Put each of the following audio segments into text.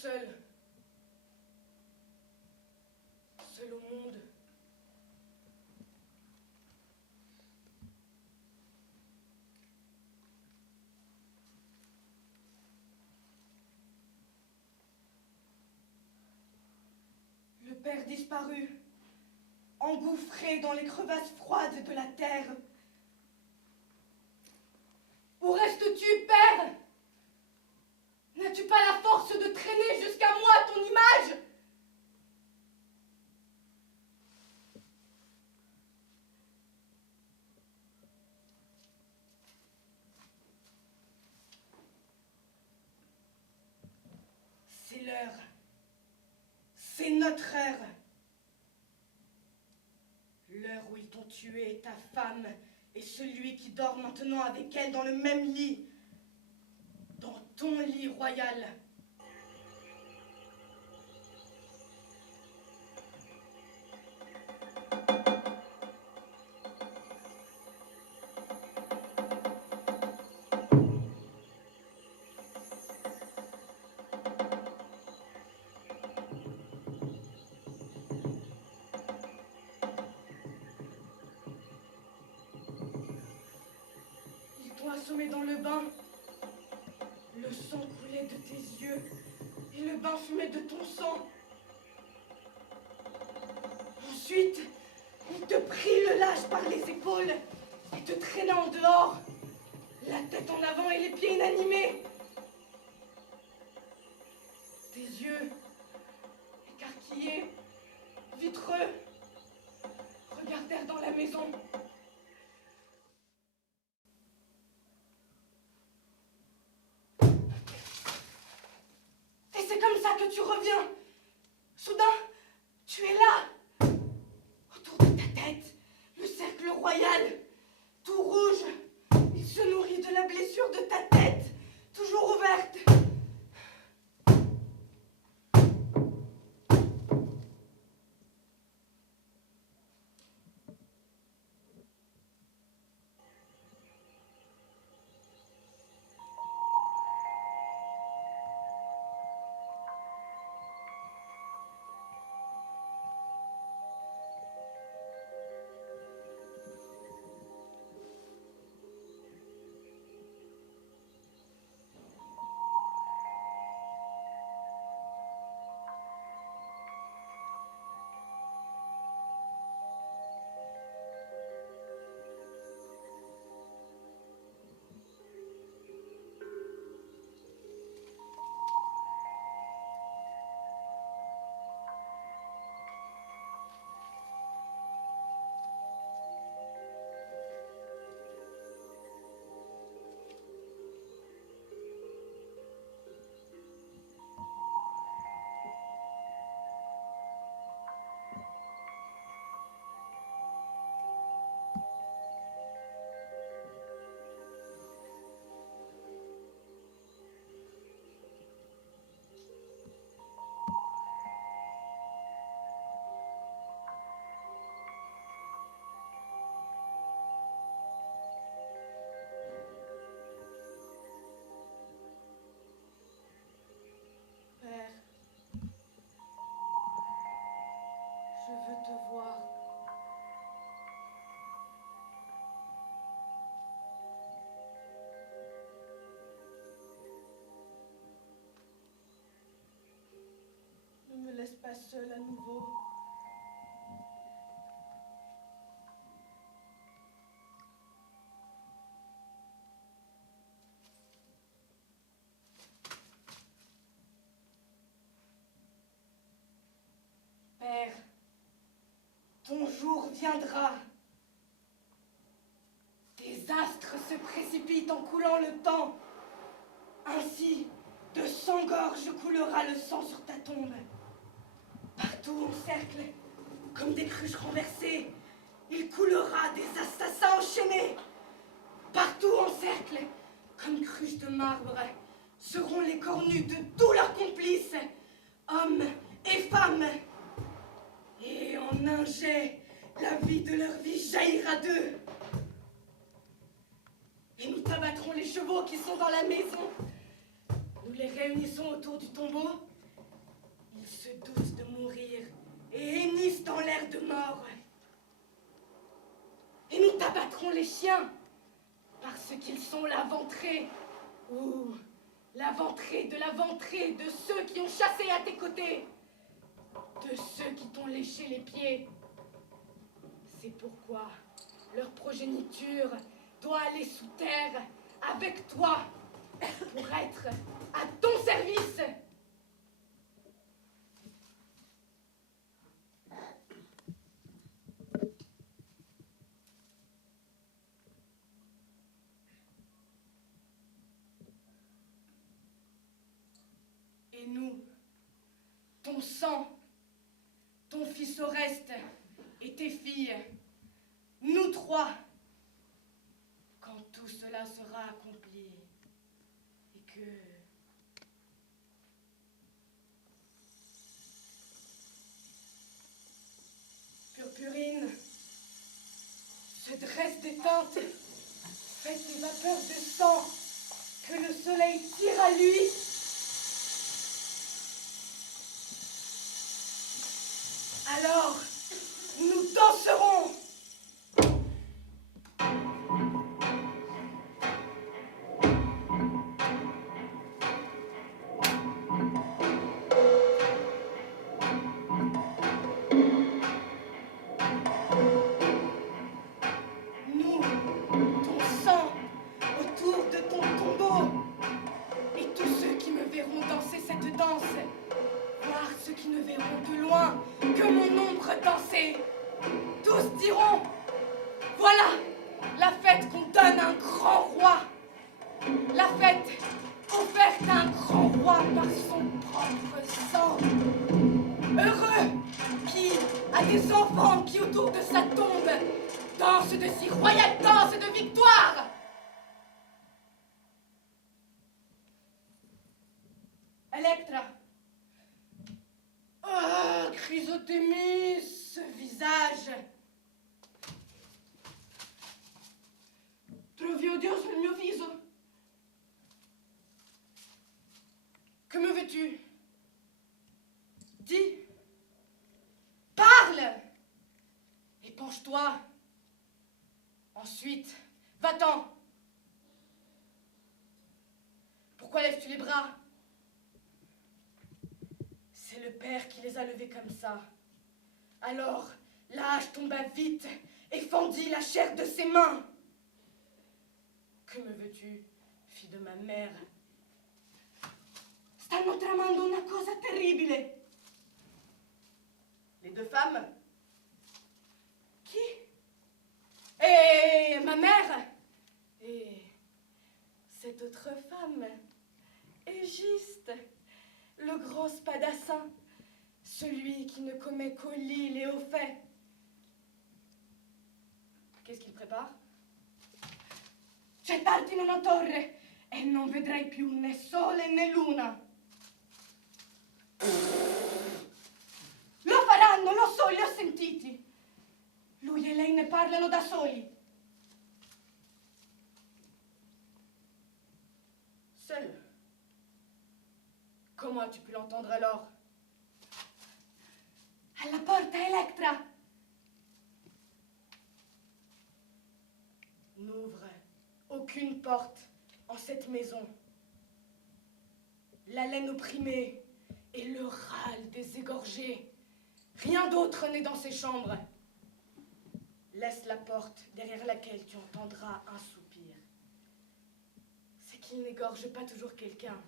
seul. Seul au monde. Le père disparu, engouffré dans les crevasses froides de la terre. Où restes-tu, père? N'as-tu pas la force de traîner jusqu'à moi ton image? C'est l'heure. C'est notre heure. L'heure où ils t'ont tué, ta femme, et celui qui dort maintenant avec elle dans le même lit. Dans ton lit royal. Ils t'ont assommé dans le bain. Le sang coulait de tes yeux et le bain fumait de ton sang. Ensuite, ils te prit le lâche par les épaules et te traîna en dehors, la tête en avant et les pieds inanimés. Tes yeux, écarquillés, vitreux, regardèrent dans la maison. Et c'est comme ça que tu reviens. Soudain, tu es là. Autour de ta tête, le cercle royal, tout rouge. Il se nourrit de la blessure de ta tête, toujours ouverte. Père, je veux te voir. Ne me laisse pas seule à nouveau. Père, ton jour viendra. Tes astres se précipitent en coulant le temps. Ainsi, de sang gorge coulera le sang sur ta tombe. Partout en cercle, comme des cruches renversées, il coulera des assassins enchaînés. Partout en cercle, comme cruches de marbre, seront les cornus de tous leurs complices, hommes et femmes. Et en un jet, la vie de leur vie jaillira d'eux. Et nous t'abattrons les chevaux qui sont dans la maison. Nous les réunissons autour du tombeau se doutent de mourir et hennissent dans l'air de mort. Et nous t'abattrons les chiens, parce qu'ils sont la ventrée, ou la ventrée de ceux qui ont chassé à tes côtés, de ceux qui t'ont léché les pieds. C'est pourquoi leur progéniture doit aller sous terre avec toi pour être à ton service. Et nous, ton sang, ton fils Oreste et tes filles, nous trois, quand tout cela sera accompli et que... Purpurine se dresse déteinte, fait des vapeurs de sang, que le soleil tire à lui. Alors, nous danserons. Nous, ton sang, autour de ton tombeau. Et tous ceux qui me verront danser cette danse, voir ceux qui ne verront de loin que mon ombre danser, tous diront, voilà la fête qu'on donne à un grand roi, la fête offerte à un grand roi par son propre sang. Heureux qui a des enfants qui autour de sa tombe dansent de si royales danses de victoire. Electra. Oh, Chrysothémis, ce visage. Trovi odioso il mio viso. Que me veux-tu? Dis. Parle. Épanche-toi. Ensuite, va-t'en. Pourquoi lèves-tu les bras? C'est le père qui les a levés comme ça. Alors, l'âge tomba vite et fendit la chair de ses mains. Que me veux-tu, fille de ma mère? Stanno tramando una cosa terribile. Les deux femmes? Qui? Et ma mère? Et cette autre femme? Égiste, le grand spadassin, celui qui ne commet qu'au lit et au fait. Qu'est-ce qu'il prépare? Gettarti in una torre e non vedrai più né sole né luna. Lo faranno, lo so, li ho sentiti. Lui e lei ne parlano da soli. Seul. Comment as-tu pu l'entendre alors? Alla porta, Electra. N'ouvre aucune porte en cette maison. La laine opprimée et le râle des égorgés. Rien d'autre n'est dans ces chambres. Laisse la porte derrière laquelle tu entendras un soupir. C'est qu'ils n'égorgent pas toujours quelqu'un.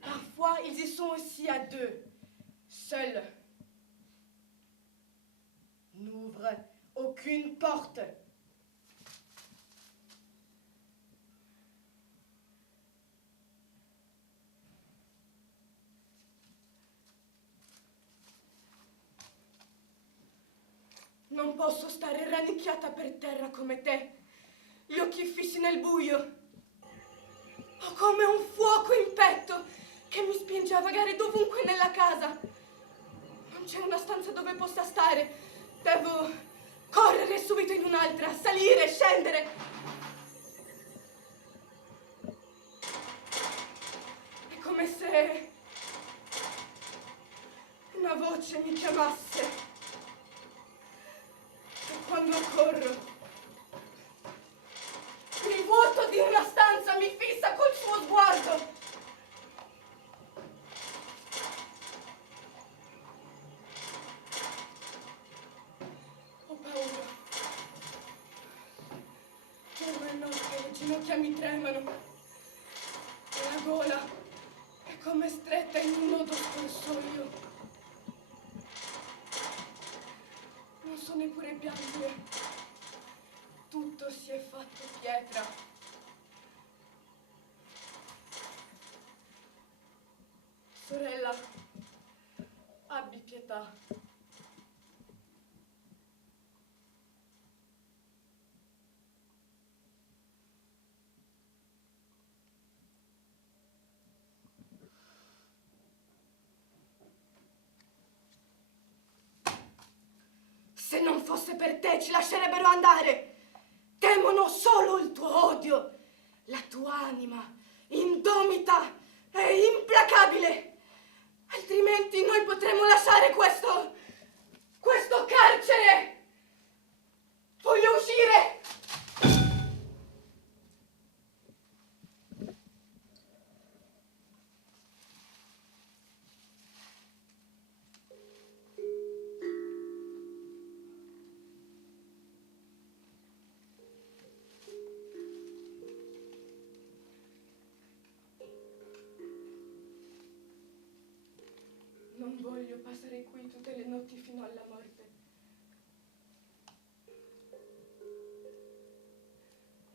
Parfois, ils y sont aussi à deux, seuls. N'ouvre aucune porte. Non posso stare rannicchiata per terra come te, gli occhi fissi nel buio. Ho come un fuoco in petto che mi spinge a vagare dovunque nella casa. Non c'è una stanza dove possa stare. Devo correre subito in un'altra, salire, scendere. È come se voce mi chiamasse. E quando corro, il vuoto di una stanza mi fissa col suo sguardo. Ho paura. Tremo il notte, le ginocchia mi tremano. E la gola è come stretta in un nodo scorsoio. Non so neppure piangere. Tutto si è fatto pietra. Sorella, abbi pietà. Se non fosse per te ci lascerebbero andare. Temono solo il tuo odio, la tua anima indomita e implacabile. Altrimenti noi potremmo lasciare questo carcere. Voglio uscire. Non voglio passare qui tutte le notti fino alla morte.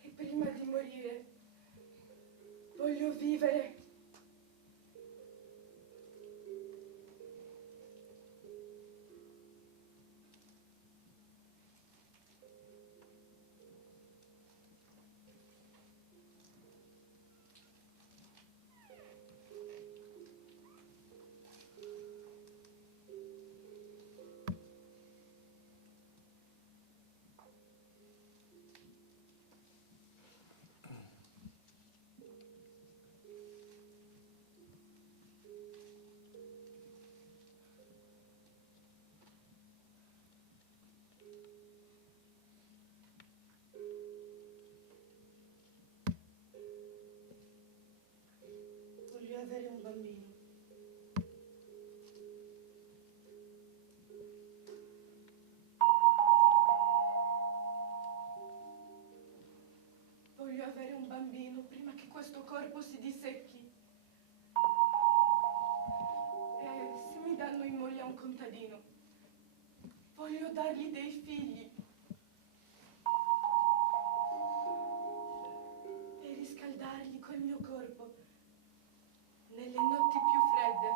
E prima di morire voglio vivere. Voglio avere un bambino. Voglio avere un bambino prima che questo corpo si dissecchi. E se mi danno in moglie a un contadino, voglio dargli dei figli. E riscaldarli col mio corpo nelle notti più fredde.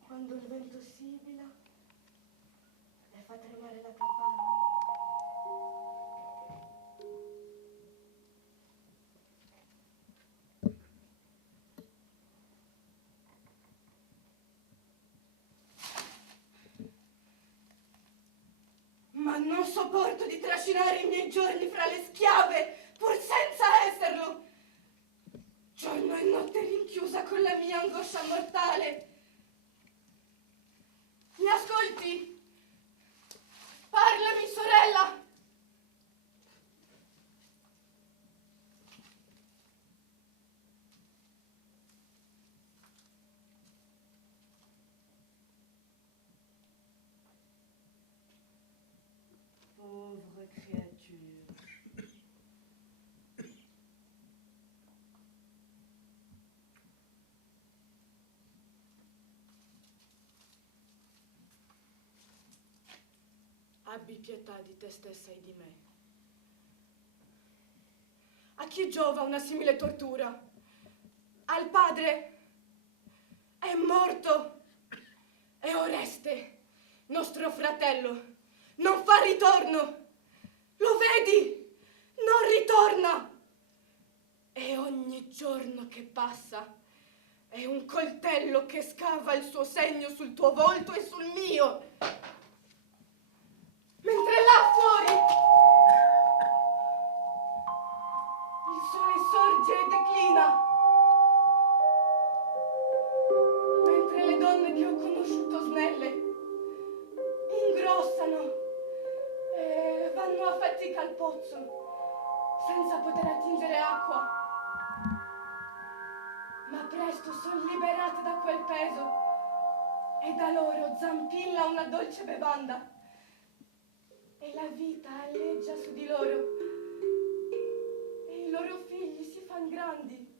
Quando il vento sibila e fa tremare la capanna. Ma non sopporto di trascinare i miei giorni fra le schiave, pur senza esserlo. Giorno e notte rinchiusa con la mia angoscia mortale. Mi ascolti? Parlami, sorella! Pauvre créature. Abbi pietà di te stessa e di me. A chi giova una simile tortura? Al padre? È morto. E Oreste, nostro fratello, non fa ritorno. Lo vedi? Non ritorna. E ogni giorno che passa è un coltello che scava il suo segno sul tuo volto e sul mio. Mentre là fuori il sole sorge e declina. pozzo, senza poter attingere acqua. Ma presto son liberate da quel peso e da loro zampilla una dolce bevanda e la vita alleggia su di loro e i loro figli si fan grandi.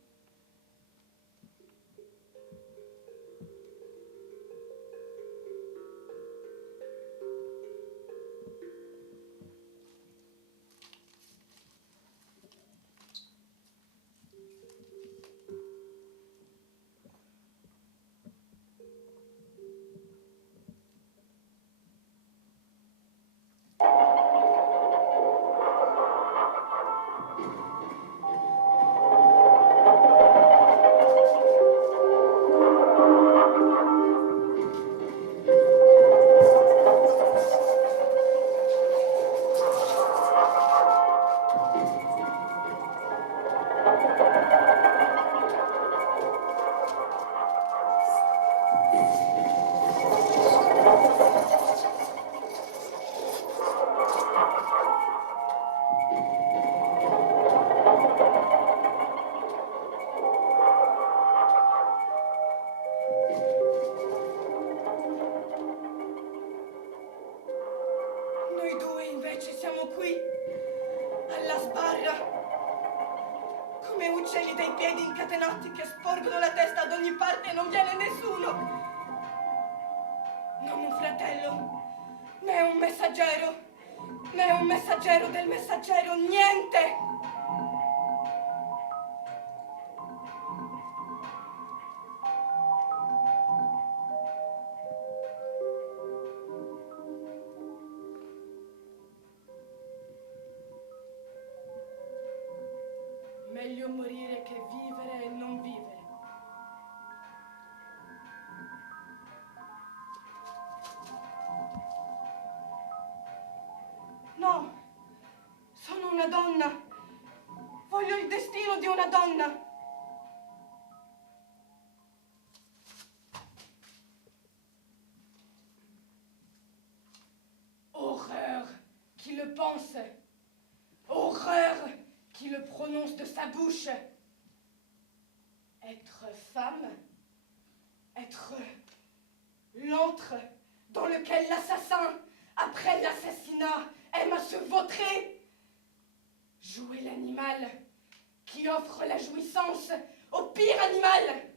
Noi due invece siamo qui, alla sbarra, come uccelli dai piedi incatenati che sporgono la testa ad ogni parte e non viene nessuno. Non un fratello, né un messaggero del messaggero, niente! Meglio morire che vivere e non vivere. No, sono una donna. Voglio il destino di una donna. Horreur qui le pense. Horreur qui le prononce de sa bouche. Être femme, être l'antre dans lequel l'assassin, après l'assassinat, aime à se vautrer. Jouer l'animal qui offre la jouissance au pire animal.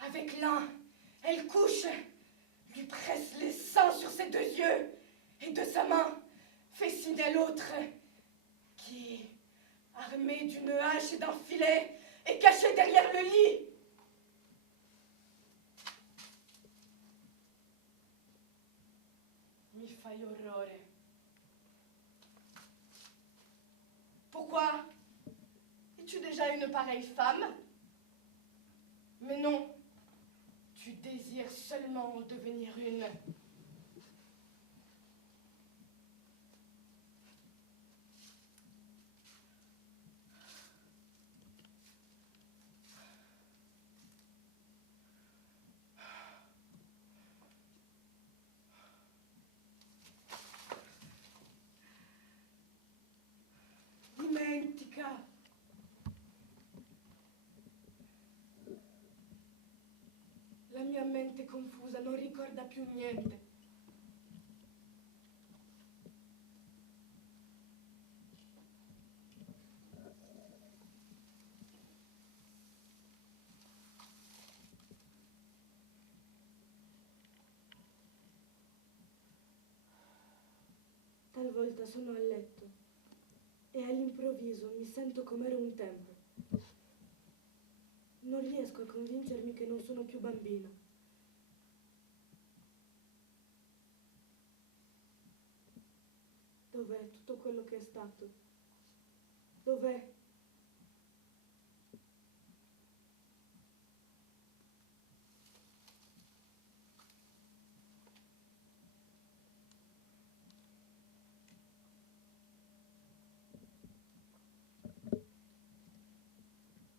Avec l'un, elle couche, lui presse les seins sur ses deux yeux, et de sa main fait signe à l'autre, qui, armé d'une hache et d'un filet, est caché derrière le lit. Mi fai orrore. Pourquoi? Es-tu déjà une pareille femme? Mais non, tu désires seulement en devenir une. Dimentica. La mia mente confusa non ricorda più niente. Talvolta sono a letto e all'improvviso mi sento com'ero un tempo. Non riesco a convincermi che non sono più bambina. Dov'è tutto quello che è stato? Dov'è?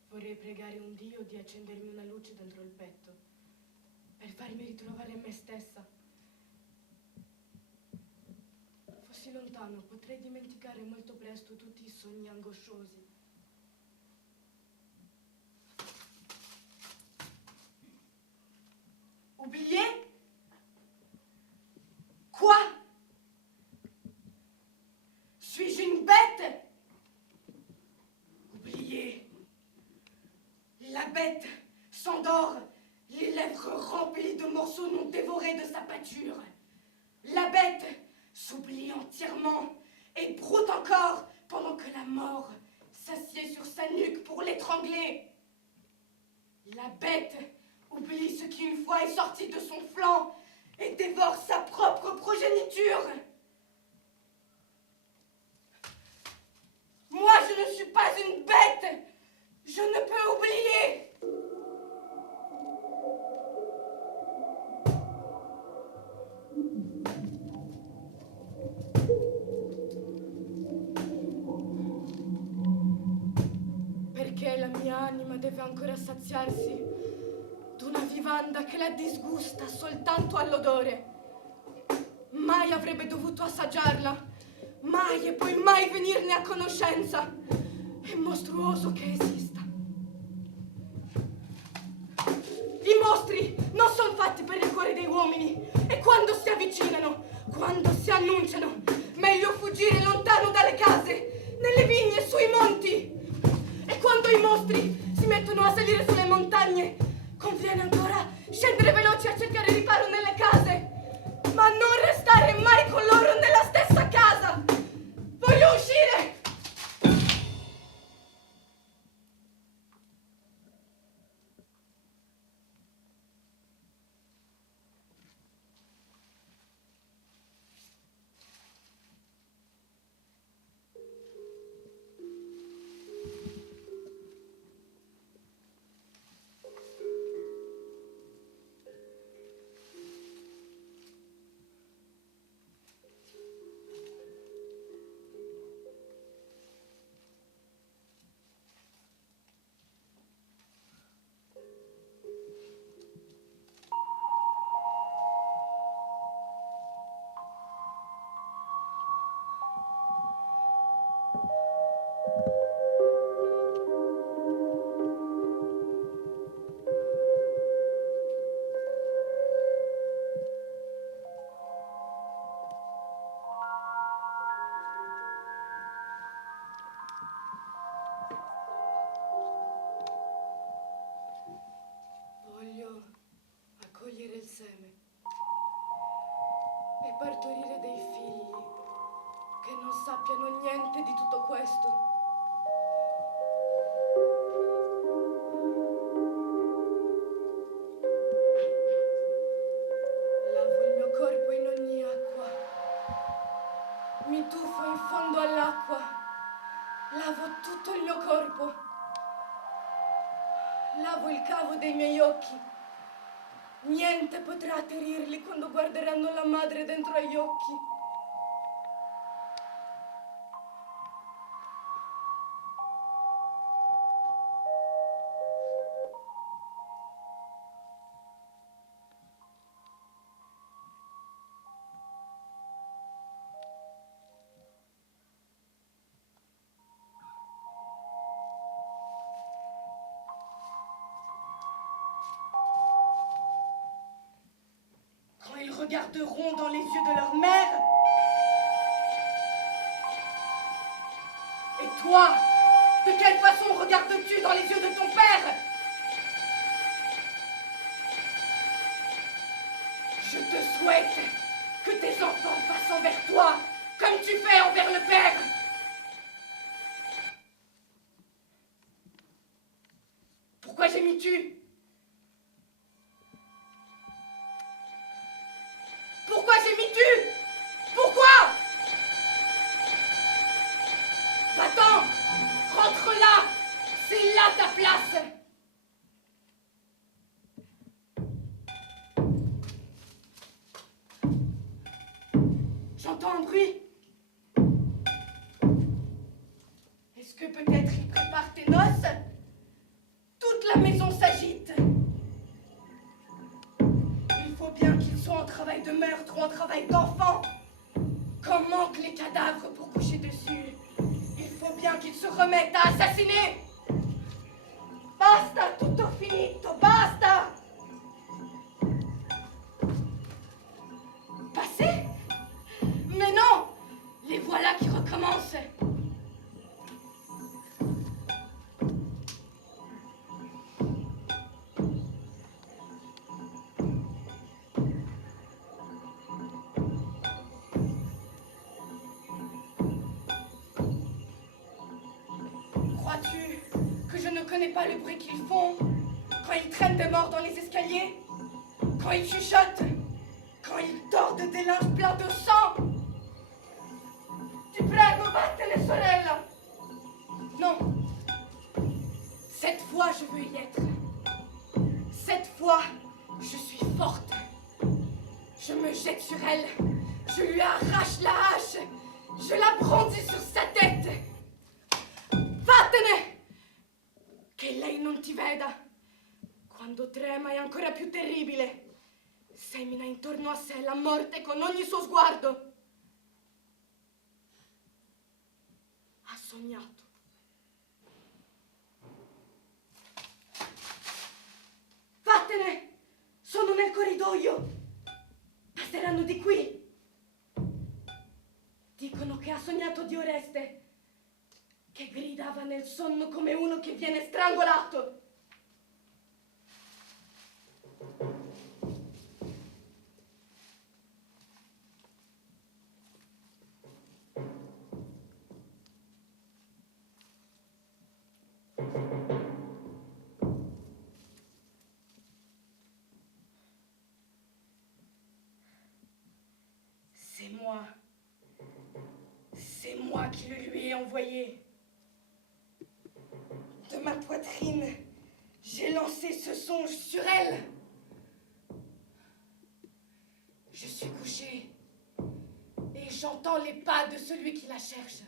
Vorrei pregare un Dio di accendermi una luce dentro il petto, per farmi ritrovare me stessa. così lontano, potrei dimenticare molto presto tutti i sogni angosciosi. Oublier? Quoi? Suis-je une bête? Oublier. La bête s'endort, les lèvres remplies de morceaux non dévorés de sa pâture. La bête s'oublie entièrement et broute encore pendant que la mort s'assied sur sa nuque pour l'étrangler. La bête oublie ce qui une fois est sorti de son flanc et dévore sa propre progéniture. Moi, je ne suis pas une bête. Je ne peux oublier. Perché la mia anima deve ancora saziarsi d'una vivanda che la disgusta soltanto all'odore. Mai avrebbe dovuto assaggiarla, mai e poi mai venirne a conoscenza. È mostruoso che esista. I mostri non sono fatti per il cuore dei uomini e quando si avvicinano, quando si annunciano, meglio fuggire lontano dalle case, nelle vigne e sui monti. E quando i mostri si mettono a salire sulle montagne, conviene ancora scendere veloci a cercare riparo nelle case, ma non restare mai con loro nella stessa casa. Voglio uscire! Il seme e partorire dei figli che non sappiano niente di tutto questo. Lavo il mio corpo in ogni acqua, mi tuffo in fondo all'acqua, lavo tutto il mio corpo, lavo il cavo dei miei occhi. Niente potrà atterirli quando guarderanno la madre dentro agli occhi. Ils regarderont dans les yeux de leur mère. Et toi, de quelle façon regardes-tu dans les yeux de ton père? Je te souhaite que tes enfants fassent envers toi comme tu fais envers le père. Pourquoi gémis-tu? Pourquoi gémis-tu? Pourquoi? Va-t'en! Rentre là! C'est là ta place! J'entends un bruit. Est-ce que peut-être il prépare tes noces? Toute la maison s'agite. Il faut bien qu'ils soient en travail de meurtre ou en travail d'enfant. Comment que les des cadavres pour coucher dessus. Il faut bien qu'il se remette à assassiner. Basta, tutto finito, basta. Passé? Mais non, les voilà qui recommencent. Crois-tu que je ne connais pas le bruit qu'ils font quand ils traînent des morts dans les escaliers, quand ils chuchotent, quand ils tordent des linges pleins de sang? Ti prego, vattene, sorella. Non. Cette fois, je veux y être. Cette fois, je suis forte. Je me jette sur elle. Je lui arrache la hache. Je la brandis sur sa tête. Vattene! Che lei non ti veda. Quando trema è ancora più terribile. Semina intorno a sé la morte con ogni suo sguardo. Ha sognato. Vattene! Sono nel corridoio. Passeranno di qui. Dicono che ha sognato di Oreste, che gridava nel sonno come uno che viene strangolato. C'est moi qui le lui ai envoyé. De ma poitrine, j'ai lancé ce songe sur elle. Je suis couchée et j'entends les pas de celui qui la cherche.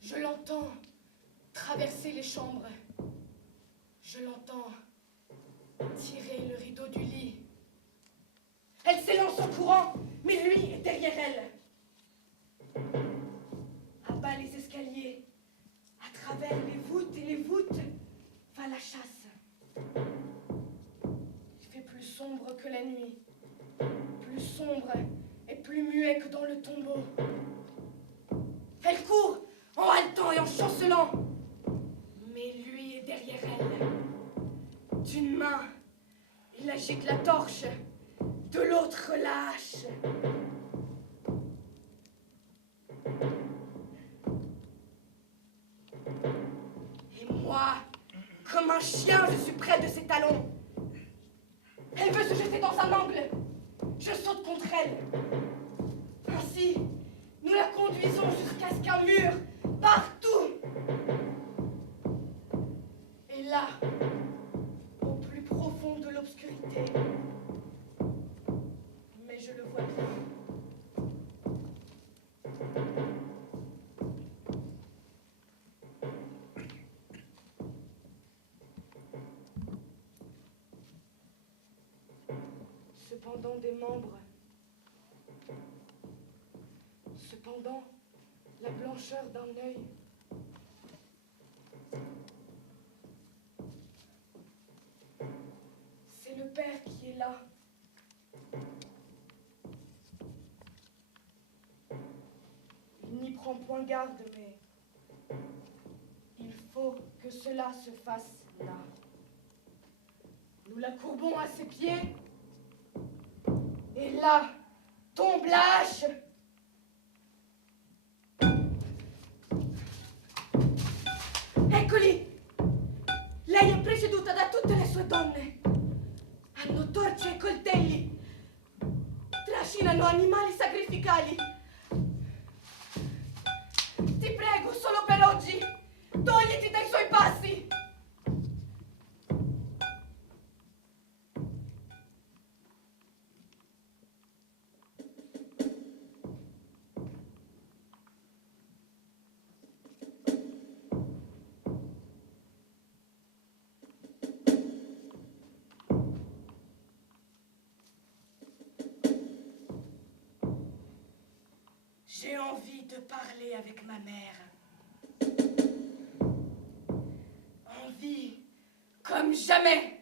Je l'entends traverser les chambres. Je l'entends tirer le rideau du lit. Elle s'élance en courant, mais lui est derrière elle. À bas les escaliers, à travers les voûtes, va la chasse. Il fait plus sombre que la nuit, plus sombre et plus muet que dans le tombeau. Elle court en haletant et en chancelant, mais lui est derrière elle. D'une main, il agite la torche, de l'autre la hache. Et moi, comme un chien, je suis près de ses talons. Elle veut se jeter dans un angle. Je saute contre elle. Ainsi, nous la conduisons jusqu'à ce qu'un mur, partout. Et là, au plus profond de l'obscurité, mais je le vois bien. Cependant des membres, cependant la blancheur d'un œil. C'est le père qui est là. Il n'y prend point garde, mais il faut que cela se fasse là. Nous la courbons à ses pieds, et là tombe la hache. Eccoli! Lei è preceduta da tutte le sue donne. Hanno torce e coltelli. Trascinano animali sacrificali. Ti prego, solo per oggi, togliti dai suoi passi. J'ai envie de parler avec ma mère. Envie comme jamais.